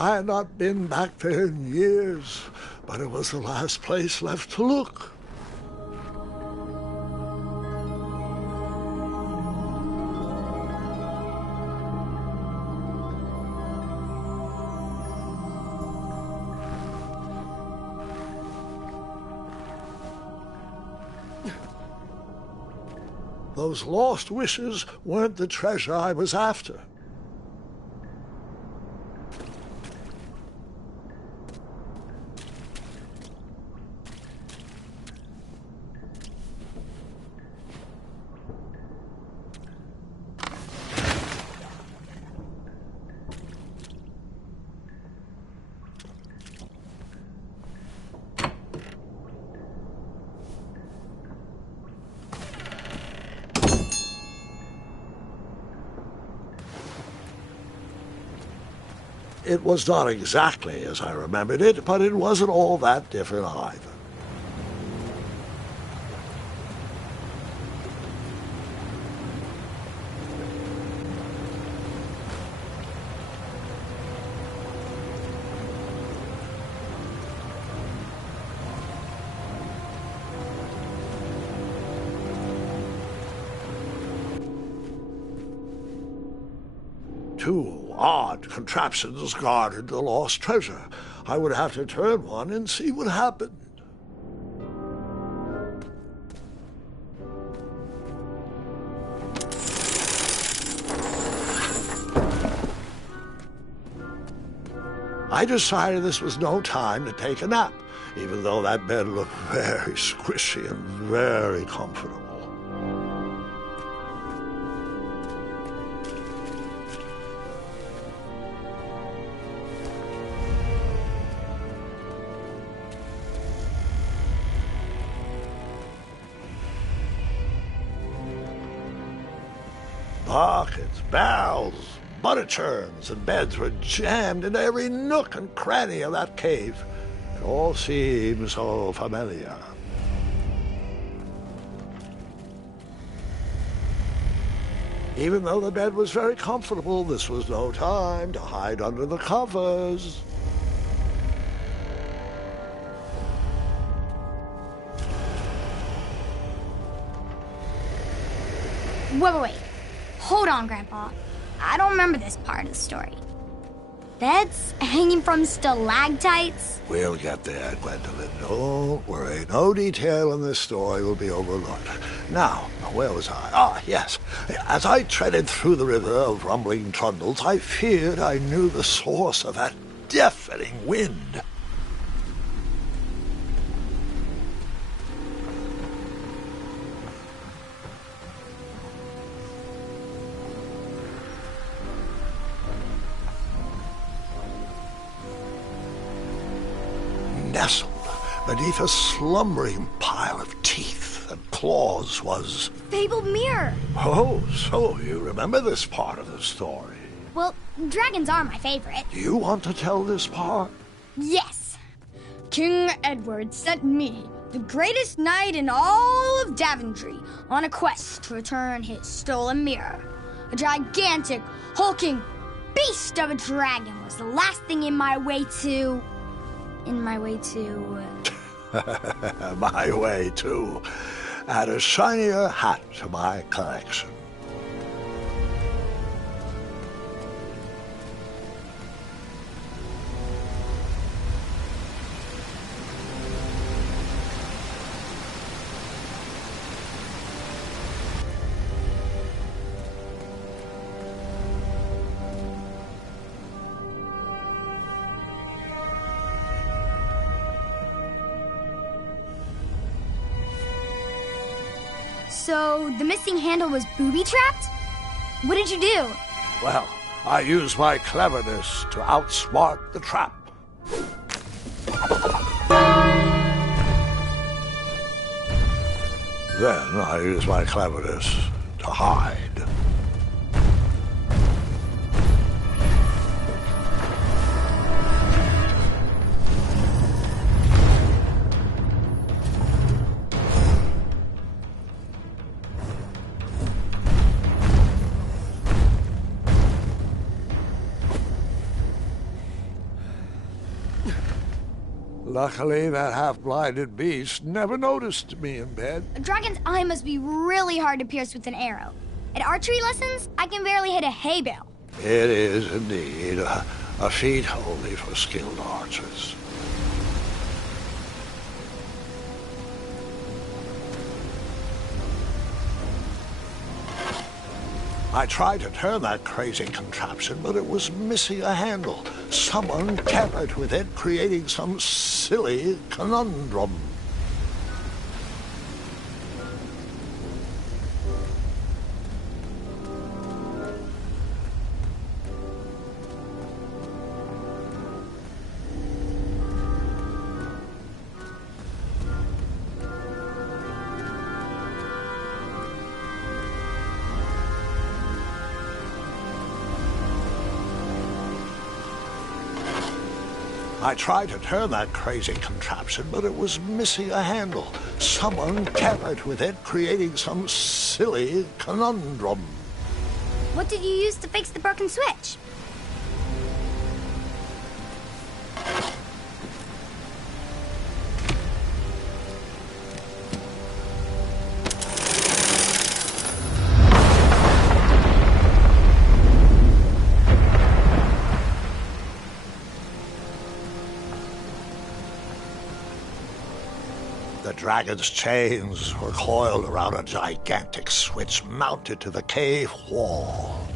I had not been back there in years, but it was the last place left to look. Those lost wishes weren't the treasure I was after. It was not exactly as I remembered it, but it wasn't all that different either. Two odd contraptions guarded the lost treasure. I would have to turn one and see what happened. I decided this was no time to take a nap, even though that bed looked very squishy and very comfortable. Buckets, barrels, butter churns, and beds were jammed into every nook and cranny of that cave. It all seemed so familiar. Even though the bed was very comfortable, this was no time to hide under the covers. Wait. Hold on, Grandpa. I don't remember this part of the story. Beds hanging from stalactites? We'll get there, Gwendolyn. Don't worry. No detail in this story will be overlooked. Now, where was I? Ah, yes. As I treaded through the river of rumbling trundles, I feared I knew the source of that deafening wind. Nestled beneath a slumbering pile of teeth and claws was... Fabled mirror! Oh, so you remember this part of the story? Well, dragons are my favorite. Do you want to tell this part? Yes! King Edward sent me, the greatest knight in all of Daventry, on a quest to return his stolen mirror. A gigantic, hulking beast of a dragon was the last thing in my way to... My way to add a shinier hat to my collection. So, the missing handle was booby-trapped? What did you do? Well, I used my cleverness to outsmart the trap. Then I used my cleverness to hide. Luckily, that half-blinded beast never noticed me in bed. A dragon's eye must be really hard to pierce with an arrow. At archery lessons, I can barely hit a hay bale. It is indeed a feat only for skilled archers. I tried to turn that crazy contraption, but it was missing a handle. Someone tampered with it, creating some silly conundrum. I tried to turn that crazy contraption, but it was missing a handle. Someone tampered with it, creating some silly conundrum. What did you use to fix the broken switch? The dragon's chains were coiled around a gigantic switch mounted to the cave wall.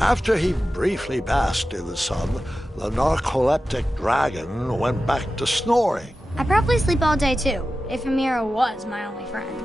After he briefly basked in the sun, the narcoleptic dragon went back to snoring. I probably sleep all day too, if Amira was my only friend.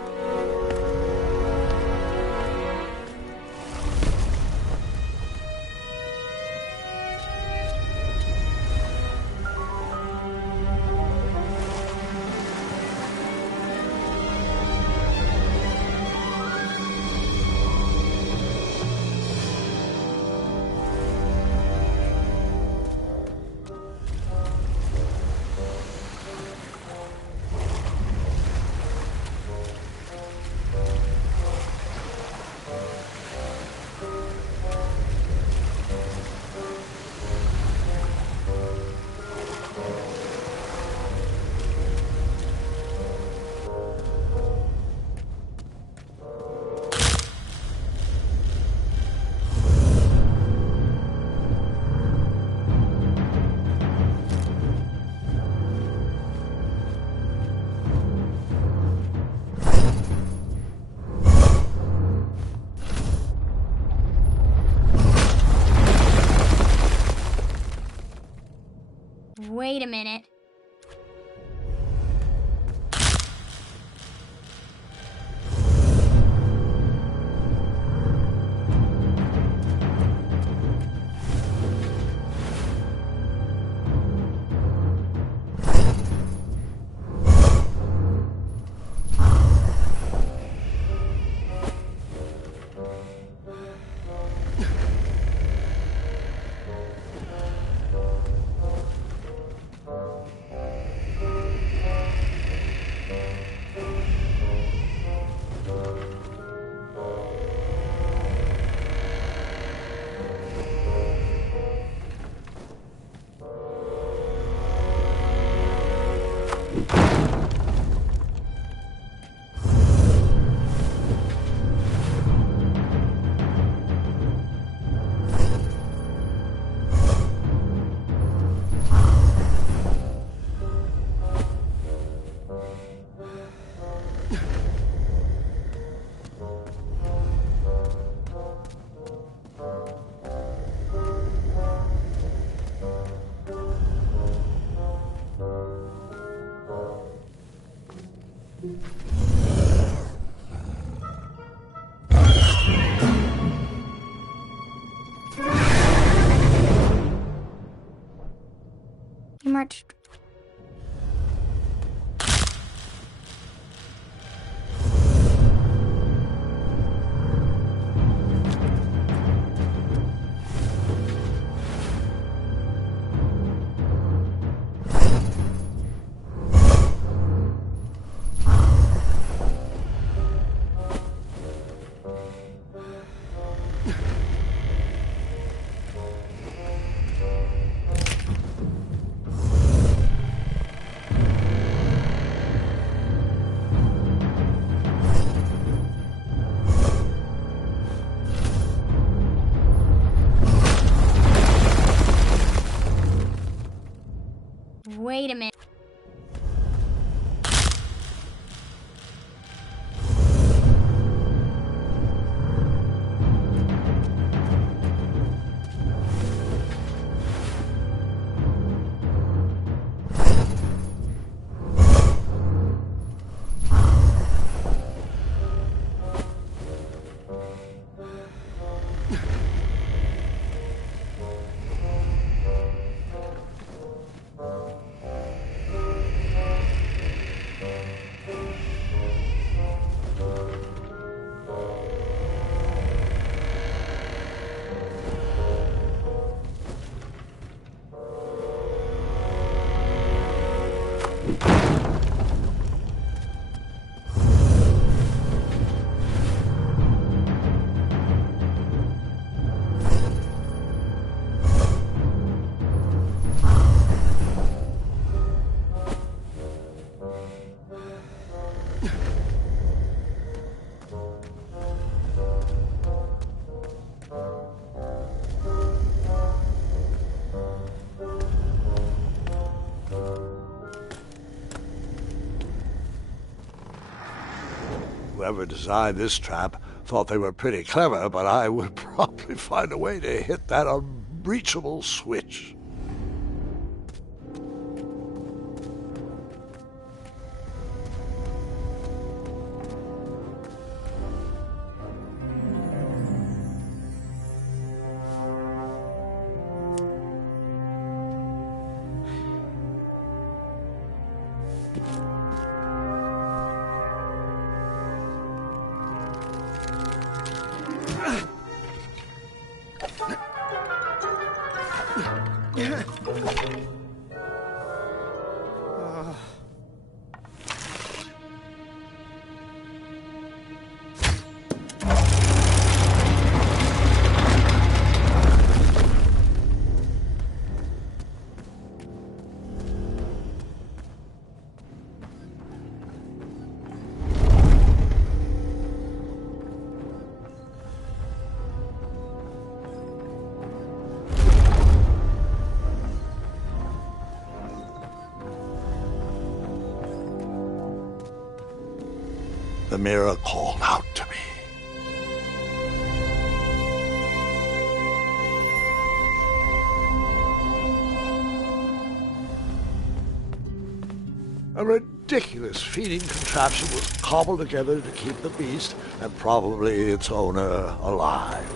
Wait a minute. You marched. Whoever designed this trap thought they were pretty clever, but I would probably find a way to hit that unreachable switch. The mirror called out to me. A ridiculous feeding contraption was cobbled together to keep the beast and probably its owner alive.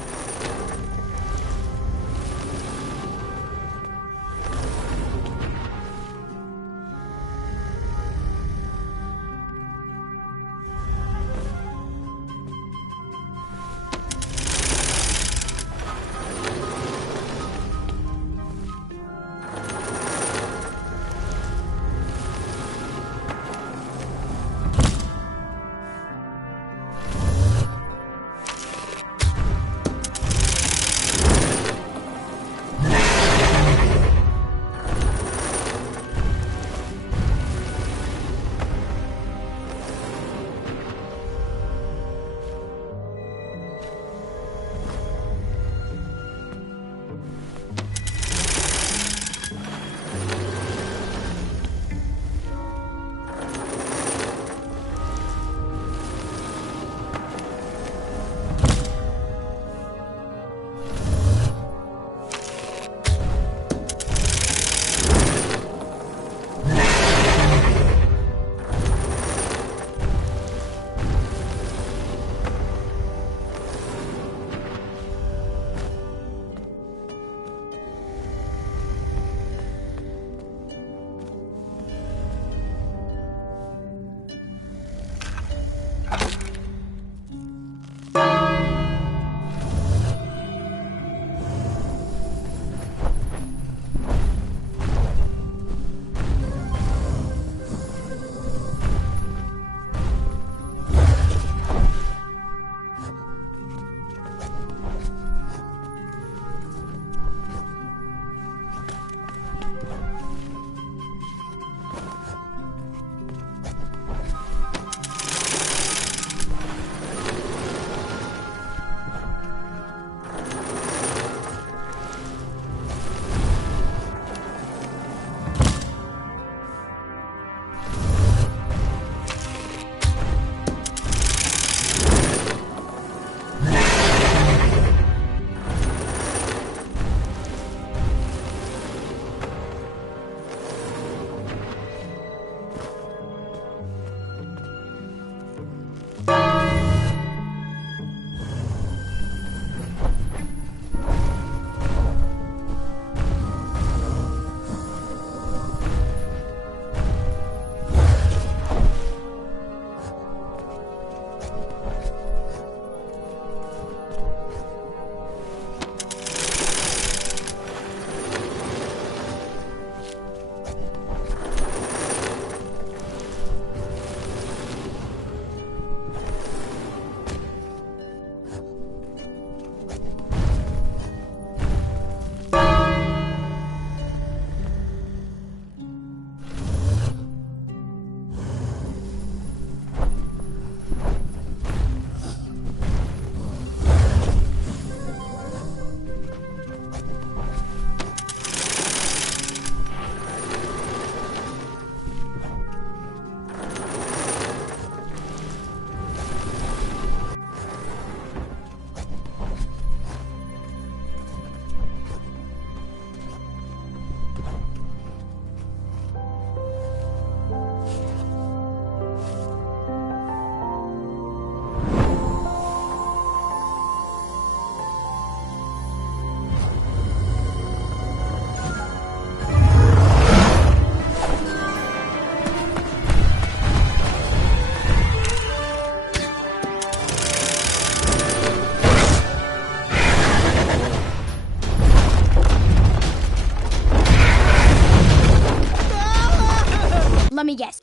Let me guess.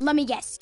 Let me guess.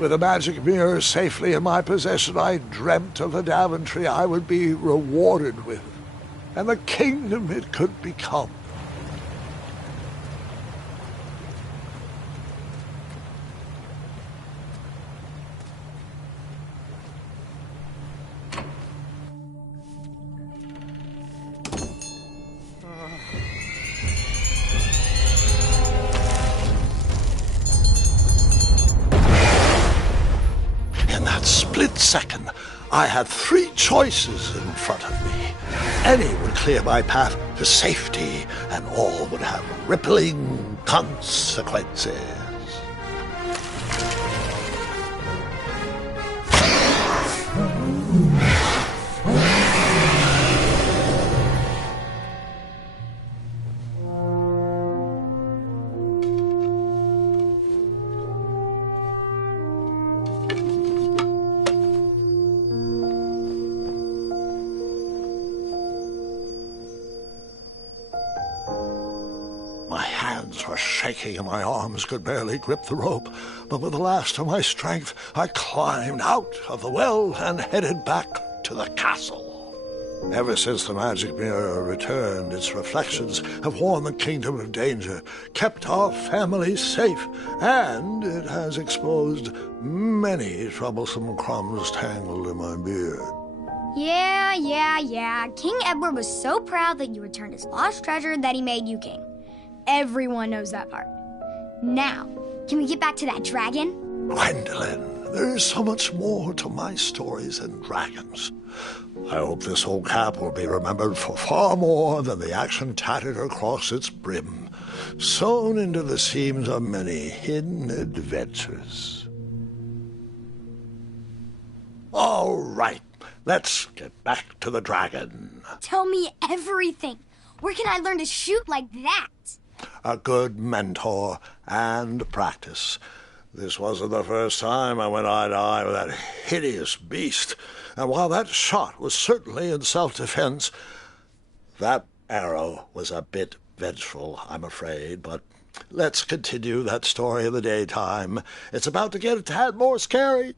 With the magic mirror safely in my possession, I dreamt of the Daventry I would be rewarded with, and the kingdom it could become. Second, I had three choices in front of me. Any would clear my path to safety, and all would have rippling consequences. Were shaking and my arms could barely grip the rope, but with the last of my strength I climbed out of the well and headed back to the castle. Ever since the magic mirror returned, its reflections have warned the kingdom of danger, kept our family safe, and it has exposed many troublesome crumbs tangled in my beard. Yeah. King Edward was so proud that you returned his lost treasure that he made you king. Everyone knows that part. Now, can we get back to that dragon? Gwendolyn, there is so much more to my stories than dragons. I hope this old cap will be remembered for far more than the action tattered across its brim, sewn into the seams of many hidden adventures. All right, let's get back to the dragon. Tell me everything. Where can I learn to shoot like that? A good mentor and practice. This wasn't the first time I went eye to eye with that hideous beast, and while that shot was certainly in self-defense, that arrow was a bit vengeful, I'm afraid, but Let's continue that story in the daytime. It's about to get a tad more scary.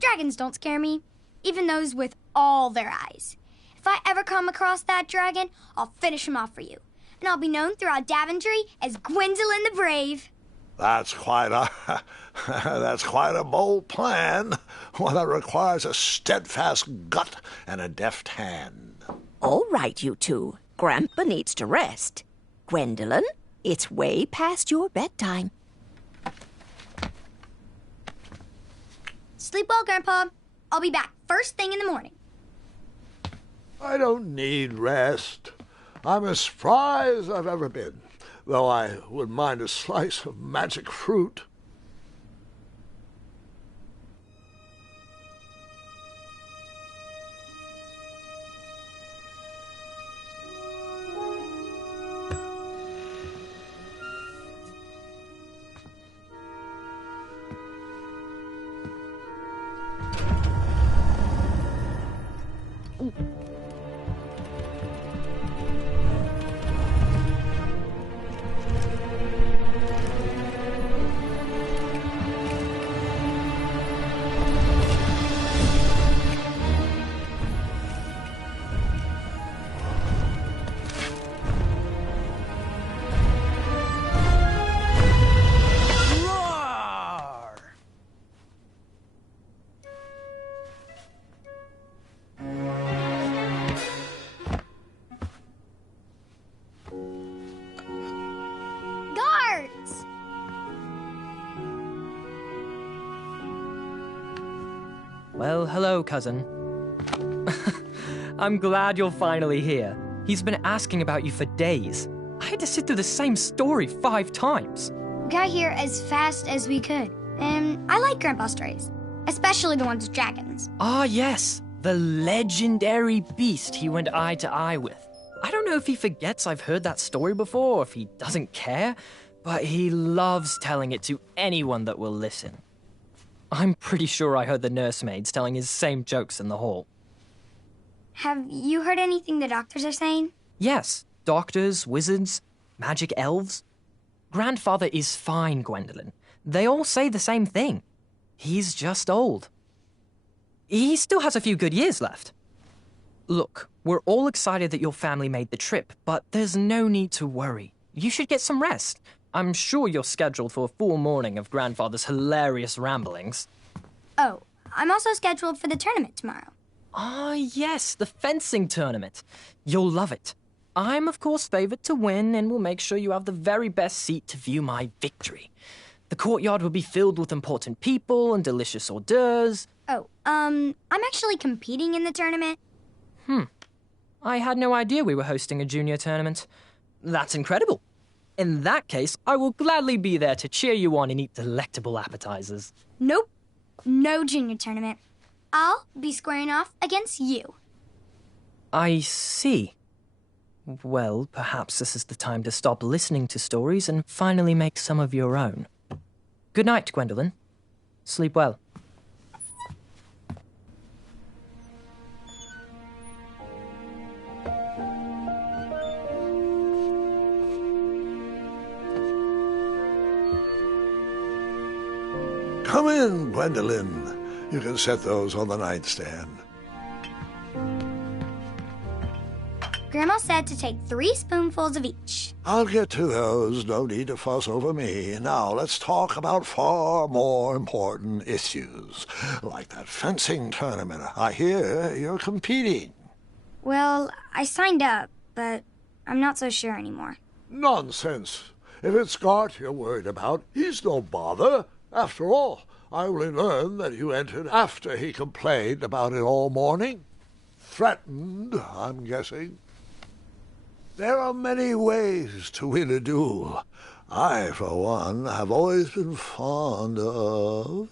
Dragons don't scare me, even those with all their eyes. If I ever come across that dragon, I'll finish him off for you. And I'll be known throughout Daventry as Gwendolyn the Brave. That's quite a bold plan, one that requires a steadfast gut and a deft hand. All right, you two. Grandpa needs to rest. Gwendolyn, it's way past your bedtime. Sleep well, Grandpa. I'll be back first thing in the morning. I don't need rest. I'm as spry as I've ever been, though I wouldn't mind a slice of magic fruit. Guards! Well, hello, cousin. I'm glad you're finally here. He's been asking about you for days. I had to sit through the same story 5 times. We got here as fast as we could. And I like Grandpa's stories, especially the ones with dragons. Ah, yes, the legendary beast he went eye to eye with. I don't know if he forgets I've heard that story before or if he doesn't care, but he loves telling it to anyone that will listen. I'm pretty sure I heard the nursemaids telling his same jokes in the hall. Have you heard anything the doctors are saying? Yes, doctors, wizards, magic elves. Grandfather is fine, Gwendolyn. They all say the same thing. He's just old. He still has a few good years left. Look, we're all excited that your family made the trip, but there's no need to worry. You should get some rest. I'm sure you're scheduled for a full morning of Grandfather's hilarious ramblings. Oh, I'm also scheduled for the tournament tomorrow. Ah, yes, the fencing tournament. You'll love it. I'm, of course, favored to win and will make sure you have the very best seat to view my victory. The courtyard will be filled with important people and delicious hors d'oeuvres. Oh, I'm actually competing in the tournament. I had no idea we were hosting a junior tournament. That's incredible. In that case, I will gladly be there to cheer you on and eat delectable appetizers. Nope, no junior tournament. I'll be squaring off against you. I see. Well, perhaps this is the time to stop listening to stories and finally make some of your own. Good night, Gwendolyn. Sleep well. Come in, Gwendolyn. You can set those on the nightstand. Grandma said to take 3 spoonfuls of each. I'll get to those. No need to fuss over me. Now, let's talk about far more important issues, like that fencing tournament. I hear you're competing. Well, I signed up, but I'm not so sure anymore. Nonsense. If it's Scott you're worried about, he's no bother. After all, I only learned that you entered after he complained about it all morning. Threatened, I'm guessing. There are many ways to win a duel. I, for one, have always been fond of...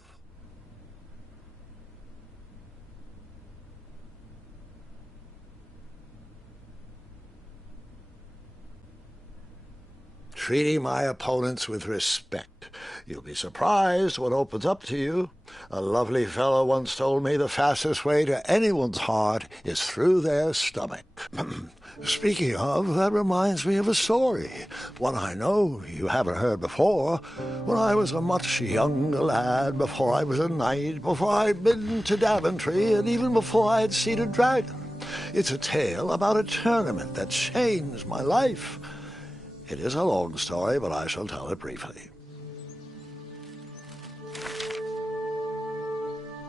treating my opponents with respect. You'll be surprised what opens up to you. A lovely fellow once told me the fastest way to anyone's heart is through their stomach. Speaking of, that reminds me of a story, one I know you haven't heard before. When I was a much younger lad, before I was a knight, before I'd been to Daventry, and even before I had seen a dragon. It's a tale about a tournament that changed my life. It is a long story, but I shall tell it briefly.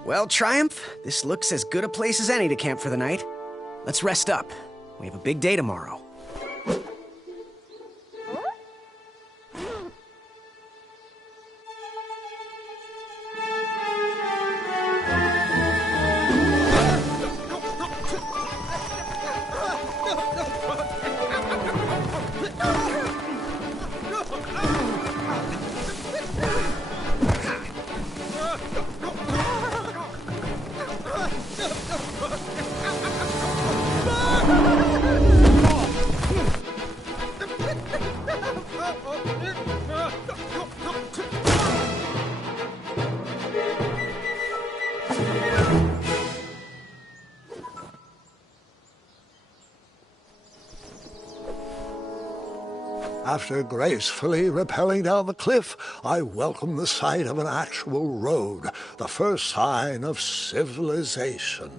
Well, Triumph, this looks as good a place as any to camp for the night. Let's rest up. We have a big day tomorrow. After gracefully rappelling down the cliff, I welcomed the sight of an actual road, the first sign of civilization.